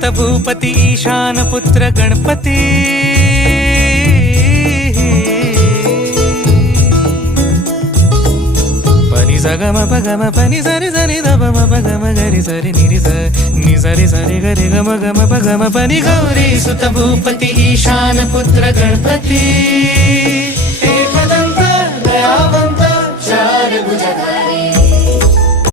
सुत भूपती ईशान पुत्र गणपती पनि सगम पगम पनि सरि सरि ध म पगम गरि सरि नि सरि सरि गरि गम गम पगम पनि गौरी सुत भूपती ईशान पुत्र गणपती एकदंत दयावंत चार भुजगा